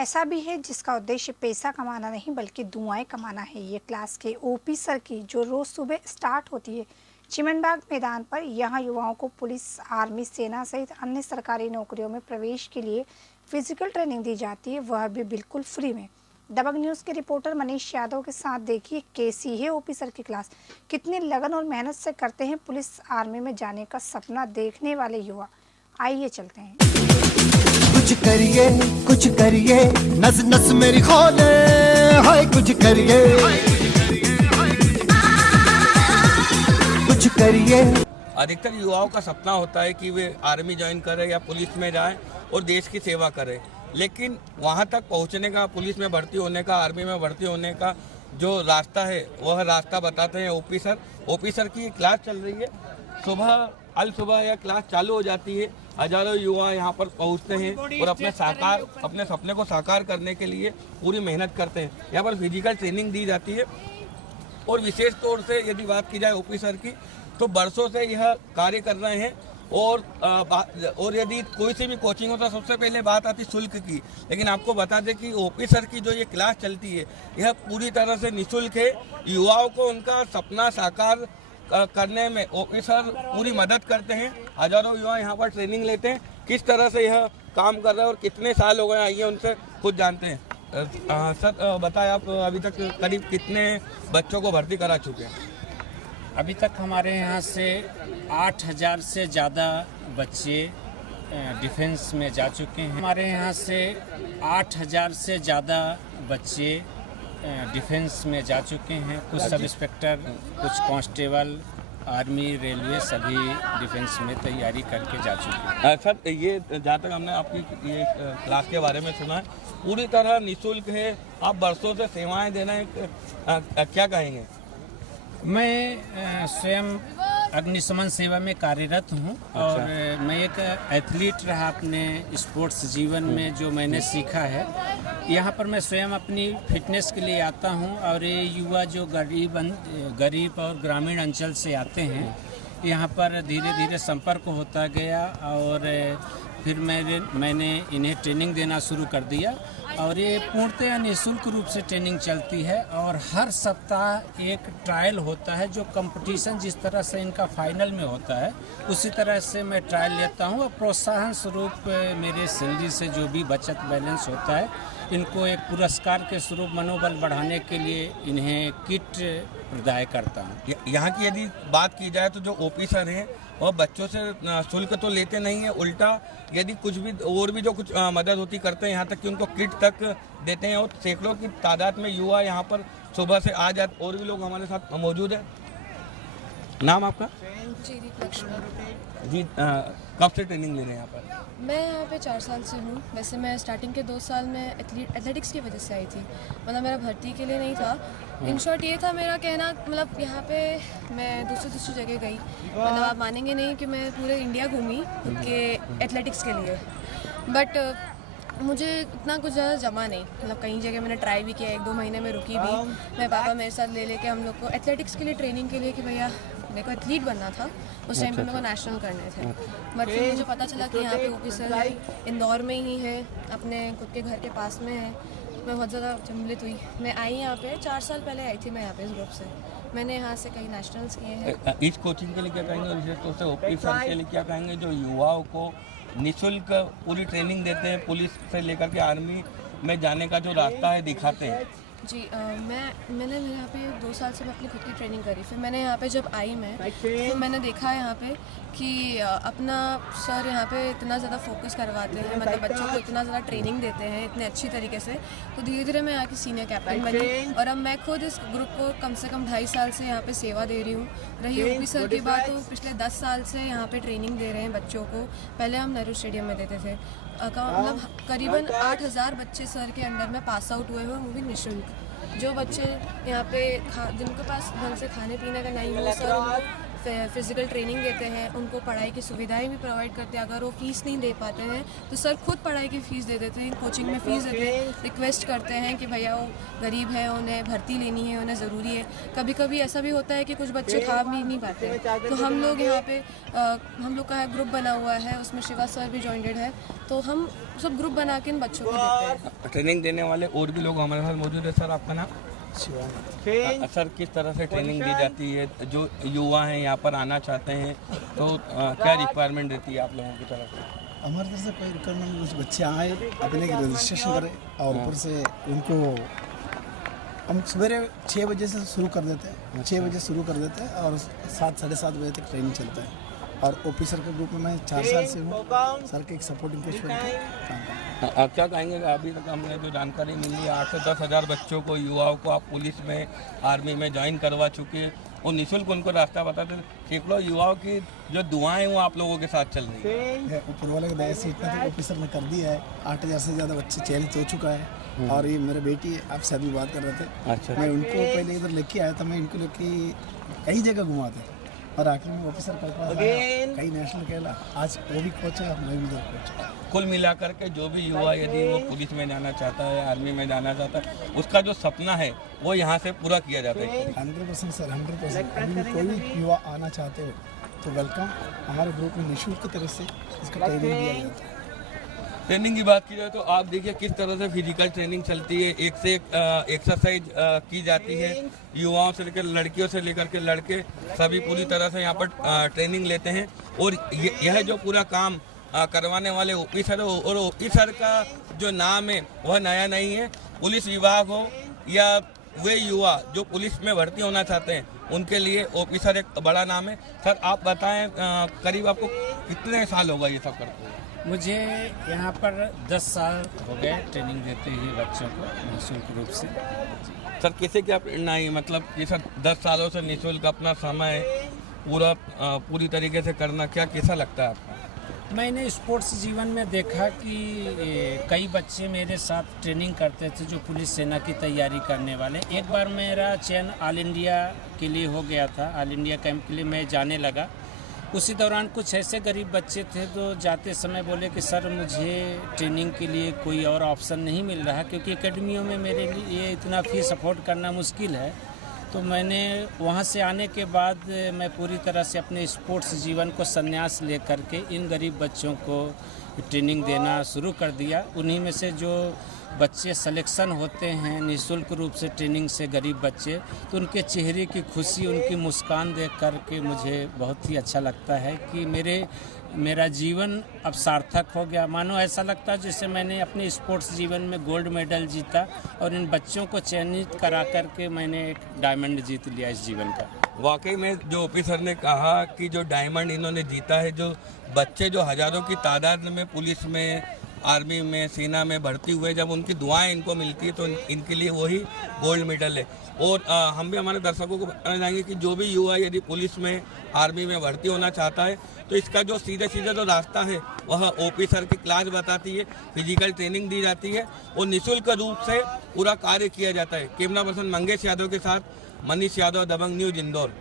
ऐसा भी है जिसका उद्देश्य पैसा कमाना नहीं बल्कि दुआएं कमाना है। ये क्लास के ओपी सर की जो रोज सुबह स्टार्ट होती है चिमनबाग मैदान पर। यहाँ युवाओं को पुलिस, आर्मी, सेना सहित अन्य सरकारी नौकरियों में प्रवेश के लिए फिजिकल ट्रेनिंग दी जाती है, वह भी बिल्कुल फ्री में। दबंग न्यूज़ के रिपोर्टर मनीष यादव के साथ देखिए कैसी है ओपी सर की क्लास, कितनी लगन और मेहनत से करते हैं पुलिस आर्मी में जाने का सपना देखने वाले युवा। आइए चलते हैं। कुछ करिए नस नस मेरी खोले, हाय कुछ करिए कुछ करिए। अधिकतर युवाओं का सपना होता है कि वे आर्मी ज्वाइन करें या पुलिस में जाएं और देश की सेवा करें, लेकिन वहां तक पहुंचने का, पुलिस में भर्ती होने का, आर्मी में भर्ती होने का जो रास्ता है वह रास्ता बताते हैं ओपी सर। ओपी सर की क्लास चल रही है, सुबह यह क्लास चालू हो जाती है। हजारों युवा यहाँ पर पहुँचते हैं और अपने सपने को साकार करने के लिए पूरी मेहनत करते हैं। यहाँ पर फिजिकल ट्रेनिंग दी जाती है और विशेष तौर से यदि बात की जाए ओपी सर की तो बरसों से यह कार्य कर रहे हैं। और यदि कोई सी भी कोचिंग होता, सबसे पहले बात आती शुल्क की, लेकिन आपको बता दें कि ओपी सर की जो ये क्लास चलती है यह पूरी तरह से निःशुल्क है। युवाओं को उनका सपना साकार करने में ओपी सर पूरी मदद करते हैं। हजारों युवा यहाँ पर ट्रेनिंग लेते हैं। किस तरह से यह काम कर रहे हैं और कितने साल हो गए आइए उनसे खुद जानते हैं। सर बताएं, आप अभी तक करीब कितने बच्चों को भर्ती करा चुके हैं? अभी तक हमारे यहाँ से 8,000 से ज़्यादा बच्चे डिफेंस में जा चुके हैं। हमारे यहाँ से 8,000 से ज़्यादा बच्चे डिफेंस में जा चुके हैं। कुछ सब इंस्पेक्टर, कुछ कांस्टेबल, आर्मी, रेलवे सभी डिफेंस में तैयारी करके जा चुके हैं। सर ये जहाँ तक हमने आपकी ये क्लास के बारे में सुना है, पूरी तरह निःशुल्क है, आप बरसों से सेवाएं दे रहे हैं, क्या कहेंगे? मैं स्वयं अग्निशमन सेवा में कार्यरत हूँ और मैं एक एथलीट रहा अपने स्पोर्ट्स जीवन में। जो मैंने सीखा है यहाँ पर मैं स्वयं अपनी फिटनेस के लिए आता हूँ और ये युवा जो गरीब और ग्रामीण अंचल से आते हैं, यहाँ पर धीरे धीरे संपर्क होता गया और फिर मैंने इन्हें ट्रेनिंग देना शुरू कर दिया और ये पूर्णतः निःशुल्क रूप से ट्रेनिंग चलती है। और हर सप्ताह एक ट्रायल होता है, जो कंपटीशन जिस तरह से इनका फाइनल में होता है उसी तरह से मैं ट्रायल लेता हूँ और प्रोत्साहन स्वरूप मेरे सैलरी से जो भी बचत बैलेंस होता है इनको एक पुरस्कार के स्वरूप मनोबल बढ़ाने के लिए इन्हें किट प्रदान करता हूँ। यहाँ की यदि बात की जाए तो जो ओपी सर हैं और बच्चों से शुल्क तो लेते नहीं है, उल्टा यदि कुछ भी और भी जो कुछ मदद होती करते हैं, यहाँ तक कि उनको किट तक देते हैं। और सैकड़ों की तादाद में युवा यहाँ पर सुबह से आ जाते। और भी लोग हमारे साथ मौजूद हैं। नाम आपका? जी, कब से ट्रेनिंग ले रहे हैं यहाँ पर? मैं यहाँ पे 4 साल से हूँ। वैसे मैं स्टार्टिंग के 2 साल में एथलेटिक्स की वजह से आई थी, मतलब मेरा भर्ती के लिए नहीं था। इन शॉर्ट ये था मेरा कहना, मतलब यहाँ पे मैं दूसरी जगह गई, मतलब आप मानेंगे नहीं कि मैं पूरे इंडिया घूमी खुद के एथलेटिक्स के लिए, बट मुझे इतना कुछ ज़्यादा जमा नहीं। मतलब कई जगह मैंने ट्राई भी किया, 1-2 महीने में रुकी भी। मैं पापा मेरे साथ ले लेके हम लोग को एथलेटिक्स के लिए ट्रेनिंग के लिए कि भैया मेरे को एथलीट बनना था, उस टाइम पे मेरे को नेशनल करने थे। बट फिर मुझे पता चला कि यहाँ पे ओपी सर इंदौर में ही है, अपने खुद के घर के पास में है। मैं बहुत ज़्यादा सम्मिलित हुई। मैं आई यहाँ पे 4 साल पहले आई थी मैं यहाँ पे इस ग्रुप से। मैंने यहाँ से कई नेशनल्स किए हैं। इस कोचिंग के लिए क्या कहेंगे, विशेष तौर से ओपी सर के लिए क्या कहेंगे जो युवाओं को निःशुल्क पूरी ट्रेनिंग देते हैं, पुलिस से लेकर के आर्मी में जाने का जो रास्ता है दिखाते हैं? जी, मैंने यहाँ पे 2 साल से मैं अपनी खुद की ट्रेनिंग करी। फिर मैंने यहाँ पे जब आई तो मैंने देखा यहाँ पे कि अपना सर यहाँ पे इतना ज़्यादा फोकस करवाते हैं, मतलब बच्चों को इतना ज़्यादा ट्रेनिंग देते हैं इतने अच्छी तरीके से। तो धीरे धीरे मैं यहाँ की सीनियर कैप्टन बनी और अब मैं खुद इस ग्रुप को कम से कम 2.5 साल से यहाँ पे सेवा दे रही हूँ। रही ओपी सर की बात, तो पिछले 10 साल से यहाँ पे ट्रेनिंग दे रहे हैं बच्चों को। पहले हम नेहरू स्टेडियम में देते थे, मतलब करीबन 8,000 बच्चे सर के अंडर में पास आउट हुए हुए, वो भी निःशुल्क। जो बच्चे यहाँ पे जिनके पास ढंग से खाने पीने का नहीं हो, सर उनको फिज़िकल ट्रेनिंग देते हैं, उनको पढ़ाई की सुविधाएं भी प्रोवाइड करते हैं। अगर वो फ़ीस नहीं दे पाते हैं तो सर खुद पढ़ाई की फ़ीस दे देते हैं, कोचिंग में फ़ीस देते हैं, रिक्वेस्ट करते हैं कि भैया वो गरीब है, उन्हें भर्ती लेनी है, उन्हें ज़रूरी है। कभी कभी ऐसा भी होता है कि कुछ बच्चे खा भी नहीं पाते, तो हम लोग यहाँ पे हम लोग का ग्रुप बना हुआ है, उसमें शिवा सर भी जॉइंटेड है, तो हम सब ग्रुप बना के इन बच्चों को देते हैं। ट्रेनिंग देने वाले और भी लोग हमारे साथ मौजूद है। सर, आपका नाम? सर, किस तरह से ट्रेनिंग दी जाती है? जो युवा हैं यहाँ पर आना चाहते हैं तो क्या रिक्वायरमेंट रहती है आप लोगों की तरफ से? हमारी तरफ से कोई रिक्वायरमेंट, कुछ बच्चे आए अपने रजिस्ट्रेशन करें और ऊपर से उनको हम सवेरे 6 बजे से शुरू कर देते हैं, 6 बजे शुरू कर देते हैं और 7 साढ़े 7 बजे तक ट्रेनिंग चलता है। और ऑफिसर के ग्रुप में मैं 4 साल से हूँ, सर के एक सपोर्टिंग पोस्ट पर काम करता हूँ। आप क्या कहेंगे? अभी तक हमने जो जानकारी मिली है 8 से 10 हज़ार बच्चों को, युवाओं को आप पुलिस में, आर्मी में ज्वाइन करवा चुके हैं और निःशुल्क उनको रास्ता बताते हैं। सैकड़ों युवाओं की जो दुआएं वो आप लोगों के साथ चल रही है। ऊपर वाले के दया से इतना तक ऑफिसर ने कर दिया है, 8000 से ज़्यादा बच्चे चयनित हो चुका है। और ये मेरे बेटी आपसे अभी बात कर रहे थे, अच्छा। मैं उनको पहले इधर लेके आया था, मैं इनको लेके कई जगह घुमाते और आखिर में ऑफिसर के पास आया, कई नेशनल खेला, आज वो भी कोच है और मैं भी इधर कोच है। कुल मिलाकर के जो भी युवा यदि वो पुलिस में जाना चाहता है, आर्मी में जाना चाहता है, उसका जो सपना है वो यहाँ से पूरा किया जाता है। 100% सर, 100%। अभी भी कोई भी युवा आना चाहते हो तो वेलकम। हमारे ग्रुप में निःशुल्क की तरफ से इसका ट्रेनिंग दिया जाता है। ट्रेनिंग की बात की जाए तो आप देखिए किस तरह से फिजिकल ट्रेनिंग चलती है, एक से एक एक्सरसाइज की जाती है। युवाओं से लेकर लड़कियों से लेकर के लड़के सभी पूरी तरह से यहाँ पर ट्रेनिंग लेते हैं। और यह जो पूरा काम करवाने वाले ऑफिसर और ऑफिसर का जो नाम है वह नया नहीं है। पुलिस विभाग हो या वे युवा जो पुलिस में भर्ती होना चाहते हैं उनके लिए ऑफिसर एक बड़ा नाम है। सर, आप बताएं, करीब आपको कितने साल होगा ये सब करते हुए? मुझे यहाँ पर 10 साल हो गए ट्रेनिंग देते हुए बच्चों को निःशुल्क रूप से। सर, किसे क्या प्रेरणा है, मतलब ये सर 10 सालों से निःशुल्क अपना समय पूरी तरीके से करना, क्या कैसा लगता है आपको? मैंने स्पोर्ट्स जीवन में देखा कि कई बच्चे मेरे साथ ट्रेनिंग करते थे जो पुलिस सेना की तैयारी करने वाले। एक बार मेरा चयन ऑल इंडिया के लिए हो गया था, ऑल इंडिया कैंप के लिए मैं जाने लगा। उसी दौरान कुछ ऐसे गरीब बच्चे थे तो जाते समय बोले कि सर मुझे ट्रेनिंग के लिए कोई और ऑप्शन नहीं मिल रहा क्योंकि एकेडमियों में मेरे लिए इतना फीस अफोर्ड करना मुश्किल है। तो मैंने वहाँ से आने के बाद मैं पूरी तरह से अपने स्पोर्ट्स जीवन को संन्यास ले करके इन गरीब बच्चों को ट्रेनिंग देना शुरू कर दिया। उन्हीं में से जो बच्चे सिलेक्शन होते हैं निःशुल्क रूप से ट्रेनिंग से, गरीब बच्चे, तो उनके चेहरे की खुशी, उनकी मुस्कान देख कर के मुझे बहुत ही अच्छा लगता है कि मेरा जीवन अब सार्थक हो गया। मानो ऐसा लगता है जैसे मैंने अपने स्पोर्ट्स जीवन में गोल्ड मेडल जीता और इन बच्चों को चयनित करा कर के मैंने एक डायमंड जीत लिया इस जीवन का। वाकई में जो ऑफिसर ने कहा कि जो डायमंड इन्होंने जीता है, जो बच्चे जो हज़ारों की तादाद में पुलिस में, आर्मी में, सेना में भर्ती हुए, जब उनकी दुआएं इनको मिलती है तो इनके लिए वही गोल्ड मेडल है। और हम भी हमारे दर्शकों को बताना चाहेंगे कि जो भी युवा यदि पुलिस में, आर्मी में भर्ती होना चाहता है तो इसका जो सीधे जो रास्ता है वह ऑफिसर की क्लास बताती है, फिजिकल ट्रेनिंग दी जाती है और निःशुल्क रूप से पूरा कार्य किया जाता है। कैमरा पर्सन मंगेश यादव के साथ मनीष यादव, दबंग न्यूज, इंदौर।